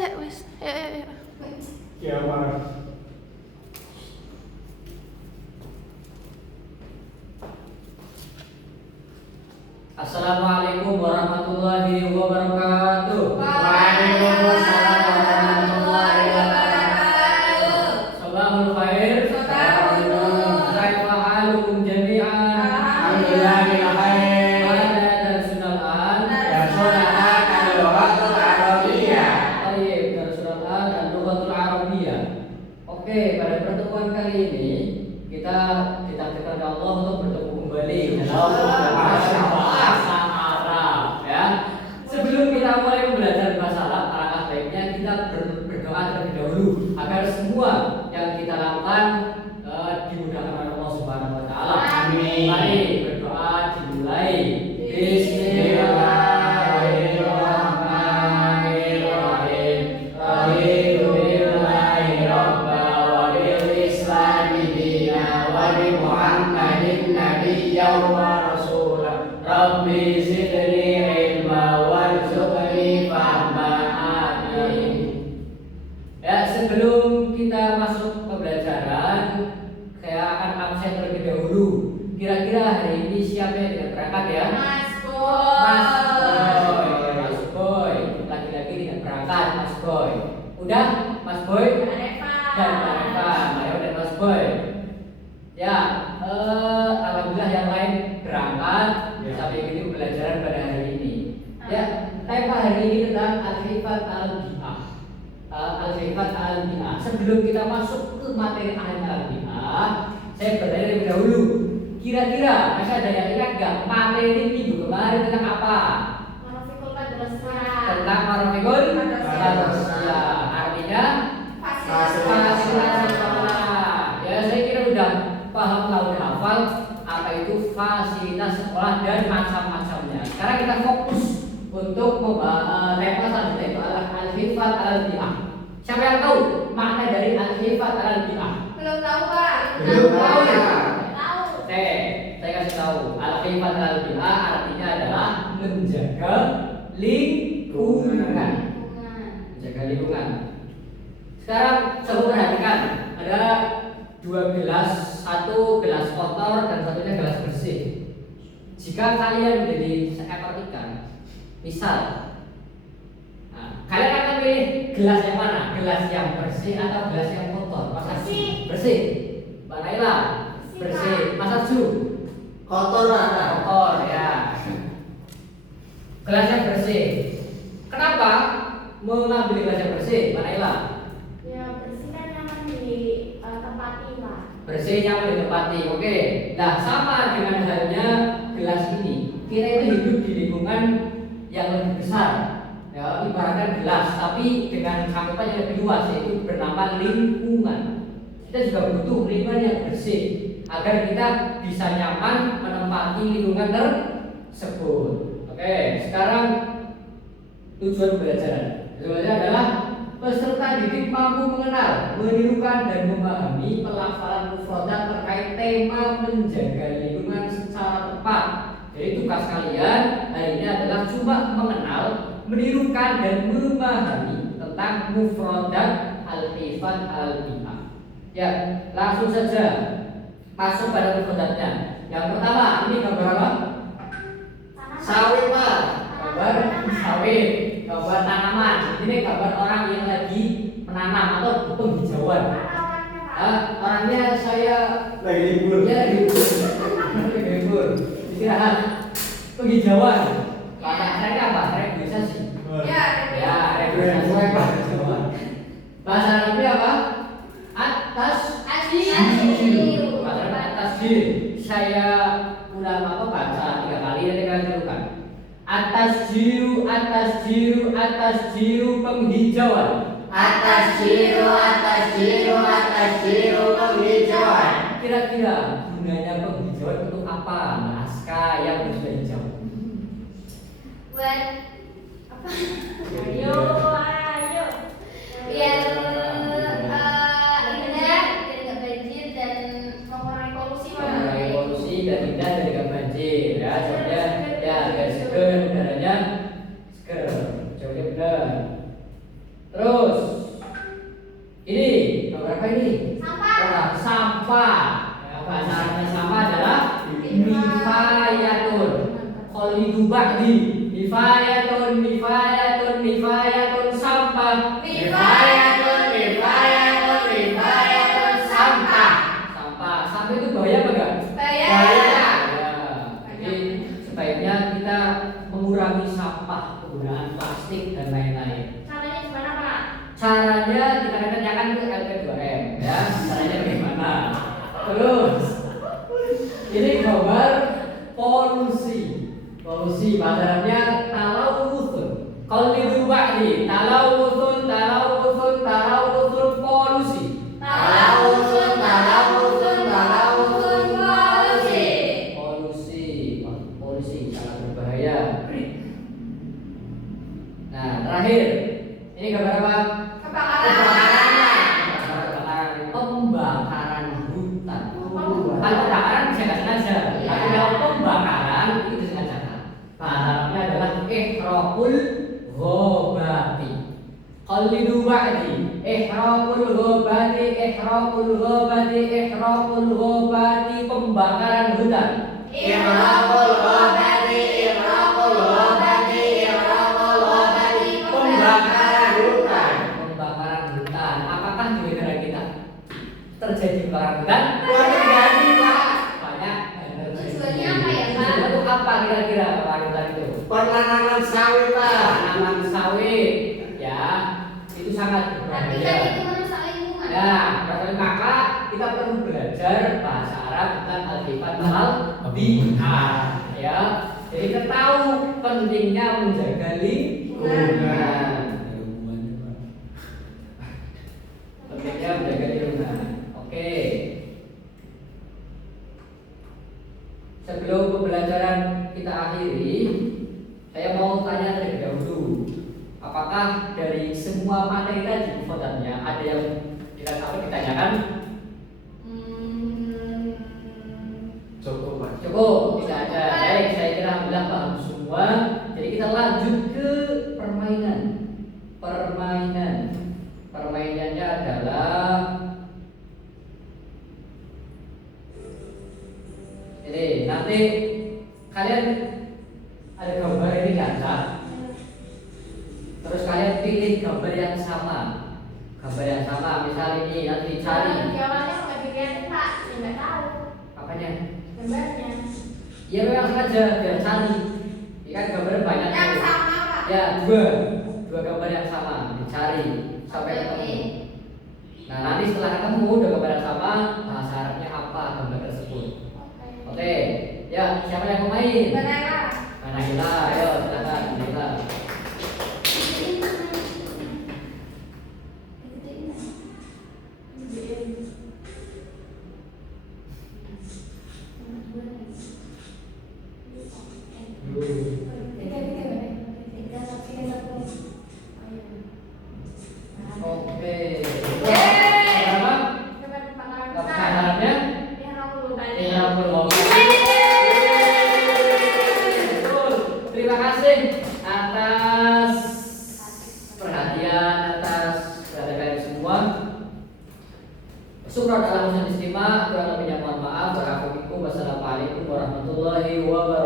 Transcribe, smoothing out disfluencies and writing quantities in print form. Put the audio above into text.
wis. Ya. Ya, Mas. Assalamualaikum warahmatullahi wabarakatuh. Waalaikumsalam warahmatullahi wabarakatuh. Sabahul khair. Sabahul nur. Kaifa halukum jami'an? Alhamdulillahil khair. Pada darsul an. Darsulana al-lughatul arabiyyah. Baik, darsul an al-lughatul arabiyyah. Oke, pada pertemuan kali ini kita ditakdirkan oleh Allah untuk bertemu kembali dalam bahasa Arab, ya. Sebelum kita mulai belajar bahasa Arab, alangkah baiknya kita berdoa terlebih dahulu agar semua yang kita lakukan dimudahkan oleh Allah Subhanahu wa taala. Amin. Mari berdoa dimulai. Bismillahirrahmanirrahim. Raditu billahi rabba wa bil islami dina wa bi Muhammadin nabiyyan wa rasulah. Rabbi zidni ilma warzuqni fahma. Amin. Ya, sebelum kita masuk pembelajaran, saya akan absen terlebih dahulu. Kira-kira hari ini siapa yang tidak berangkat ya? Mas Mas Boy. Boy, Mas Boy, lagi-lagi tidak berangkat, Mas Boy. Udah, Mas Boy dan Mbak Reva, Mario dan Mas Boy. Ya, alhamdulillah yang lain berangkat Ya. sampai ini pembelajaran pada hari ini. Ya, tema hari ini tentang al-hifat al-bi'ah. Al-hifat al-bi'ah. Sebelum kita masuk ke materi al-bi'ah, saya bertanya lebih dahulu. Kira-kira masih ada yang ingat gak materi minggu kemarin tentang apa? Manafikul madrasah. Tentang manafikul Madrasah. Ya, artinya Fasilitas fasilitas sekolah. Ya, saya kira udah paham lah, udah hafal apa itu fasilitas sekolah dan macam-macamnya. Sekarang kita fokus untuk membahas tema selanjutnya itu adalah al-hifat al-bi'ah. Siapa yang tahu makna dari al-hifat al-bi'ah? Belum tahu, Pak. Belum tahu, ya? Tahu. Oke, saya kasih tahu. Al-hifat al-bi'ah artinya adalah menjaga lingkungan. Menjaga lingkungan. Sekarang coba perhatikan, ada dua gelas, satu gelas kotor dan satunya gelas bersih. Jika kalian menjadi seekor ikan, misal, nah, kalian akan pilih gelas yang mana? Gelas yang bersih atau gelas yang kotor? Mas Arju? Bersih. Bersih. Mbak Naila? Bersih. Mas Arju? Kotor ada. Kotor ya. Gelas yang bersih. Kenapa mengambil gelas yang bersih, Mbak Naila? Ya, bersih kan nyaman di tempati, Pak. Bersih nyaman ditempati. Oke. Nah, sama dengan halnya gelas ini. Kita itu hidup di lingkungan yang lebih besar. Ya, ibaratkan gelas, tapi dengan cakupan yang lebih luas, yaitu bernama lingkungan. Kita juga butuh lingkungan yang bersih agar kita bisa nyaman menempati lingkungan tersebut. Oke, sekarang tujuan pembelajaran. Tujuannya adalah peserta didik mampu mengenal, menirukan dan memahami pelafalan mufradat terkait tema menjaga lingkungan secara tepat. Jadi tugas kalian hari ini adalah cuma mengenal, menirukan dan memahami tentang mufradat al-hifat al-bi'ah. Ya, langsung saja masuk pada mufradatnya. Yang pertama, ini gambar apa? Sawit, Pak. Gambar sawit, gambar tanaman. Ini gambar orang yang lagi menanam atau penghijauan. Orangnya saya Lagi libur. ya lagi libur, istirahat, penghijauan. Bahasa Arabnya apa? Regularisasi. Ya, Ya, regularisasi. Bahasa Arabnya apa? Atas Asjiru. Bahasa Arabnya atas jil. Saya ulang apa baca 3 kali nanti kalian tirukan. Atas jiru, atas jiru, atas jiru penghijauan. Atas jiru, atas jiru, atas jiru penghijauan. Kira-kira gunanya penghijauan untuk apa? Naskah yang sudah hijau. Buat apa? Ayo. Biar indah, biar nggak banjir dan mengurangi polusi, Pak. Mengurangi polusi dan indah dari gak banjir. Ya, soalnya ya biar seger udaranya seger. Jauhnya benar. Terus ini nomor berapa ini? Sampah. Sampah. Ya, bahasa Arabnya sampah adalah nifayatun. Kholidu ba'di. Nifayatun sampah. Sampah. Sampah itu bahaya apa enggak? Bahaya. Ya. Jadi sebaiknya kita mengurangi sampah, penggunaan plastik dan lain-lain. Caranya gimana, Pak? Caranya kita akan tanyakan ke LP2M ya. Caranya bagaimana? Terus ini gambar polusi. Polusi bahasa Arabnya talawusun. Kalau di dua nih, talawusun polusi. Polusi sangat berbahaya. Nah, terakhir ini gambar apa? Pembakaran hutan. Kalau pembakaran bisa nggak sengaja, tapi kalau pembakaran itu disengajakan. Bahasa Arabnya adalah ihraqul ghobati. Qalidu ba'di. Ihraqul ghobati, pembakaran hutan. Pembakaran hutan. Apakah di negara kita terjadi pembakaran hutan? Terjadi, Pak. Banyak. Tujuannya apa ya, Pak? Tujuannya itu apa kira-kira pembakaran hutan itu? Penanaman sawit, Pak. Tanaman sawit, ya, itu sangat Tapi berbahaya. kan itu merusak lingkungan. Ya, maka kita perlu belajar bahasa Arab tentang al-hifat al-bi'ah, ya. Jadi kita tahu pentingnya menjaga lingkungan. Pentingnya menjaga lingkungan. Oke. Sebelum pembelajaran kita akhiri, saya mau tanya terlebih dahulu. Apakah dari semua materi tadi fotonya ada yang kita ditanyakan? Cukup, Pak. Cukup, tidak ada. Baik, saya kira alhamdulillah paham semua. Jadi kita lanjut ke permainan. Permainannya adalah ini. Nanti kalian ada gambar ini kaca. Terus kalian pilih gambar yang sama. Misal ini nanti dicari. Jawabannya nggak dilihatin, Pak. Ya nggak tahu. Apanya? Gambarnya. Ya memang sengaja biar cari. Ini kan gambar banyak. Yang tuh. sama, Pak. Ya dua gambar yang sama dicari sampai ketemu. Nah nanti setelah ketemu dua gambar yang sama, bahasa Arabnya apa gambar tersebut? Oke, ya siapa yang mau main? Banana. Nahila, ayo silakan Nahila. Oke. Berapa? Bahasa Arabnya? Betul. Terima kasih atas perhatian, atas kalian semua. Syukran ala husnul istimah. Kurang lebihnya mohon maaf. Wassalamualaikum warahmatullahi wabarakatuh.